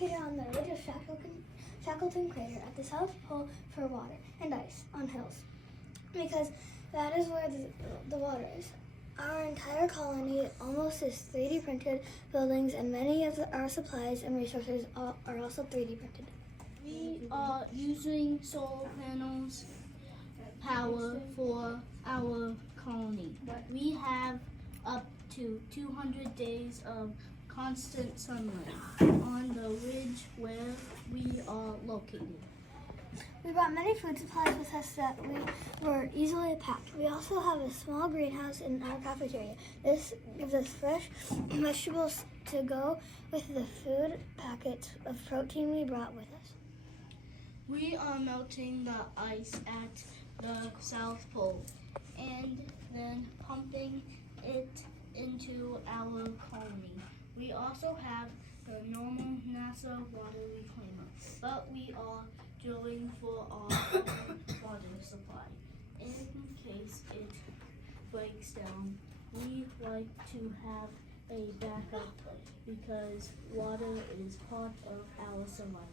located on the ridge of Shackleton Crater at the South Pole for water and ice on hills, because that is where the water is. Our entire colony almost is 3D printed buildings, and many of our supplies and resources are also 3D printed. We are using solar panels power for our colony. We have up to 200 days of constant sunlight on the ridge where we are located. We brought many food supplies with us that we were easily packed. We also have a small greenhouse in our cafeteria. This gives us fresh vegetables to go with the food packets of protein we brought with us. We are melting the ice at the South Pole and then pumping it into our colony. We also have the normal NASA water reclaimer, but we are drilling for our own water supply. In case it breaks down, we like to have a backup because water is part of our survival.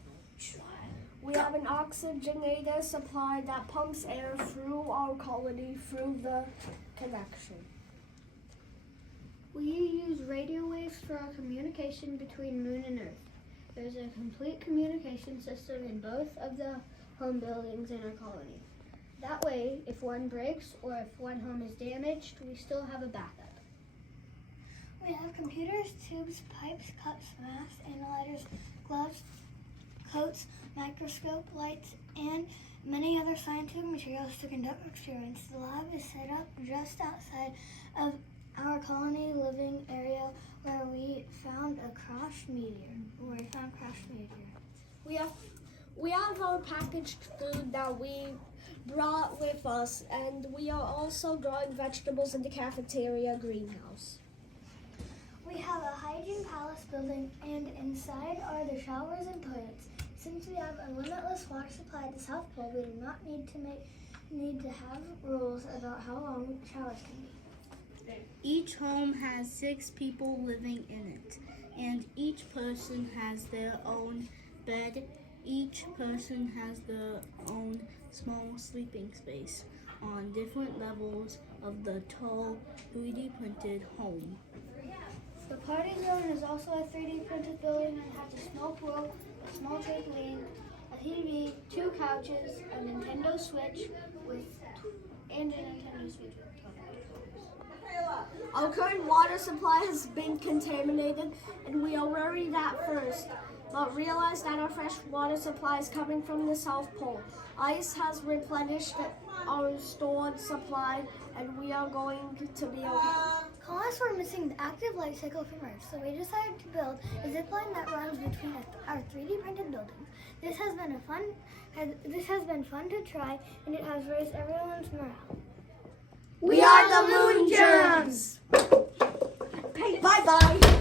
We have an oxygenator supply that pumps air through our colony through the connection. We use radio waves for our communication between Moon and Earth. There's a complete communication system in both of the home buildings in our colony. That way, if one breaks or if one home is damaged, we still have a backup. We have computers, tubes, pipes, cups, masks, analyzers, gloves, coats, microscope, lights, and many other scientific materials to conduct experiments. The lab is set up just outside of our colony living area where we found crashed meteor. We have our packaged food that we brought with us, and we are also growing vegetables in the cafeteria greenhouse. We have a hygiene palace building, and inside are the showers and toilets. Since we have a limitless water supply at the South Pole, we do not need to have rules about how long showers can be. Each home has 6 people living in it, and each person has their own bed. Each person has their own small sleeping space on different levels of the tall 3D printed home. The party zone is also a 3D printed building and has a snow pool, a small trampoline, a TV, 2 couches, a Nintendo Switch with Our current water supply has been contaminated, and we are worried at first, but realized that our fresh water supply is coming from the South Pole. Ice has replenished our stored supply, and we are going to be okay. Colonists were missing the active life cycle from Earth, so we decided to build a zip line that runs between our 3D printed buildings. This has been fun to try, and it has raised everyone's morale. We are the Moon Germs! Bye-bye!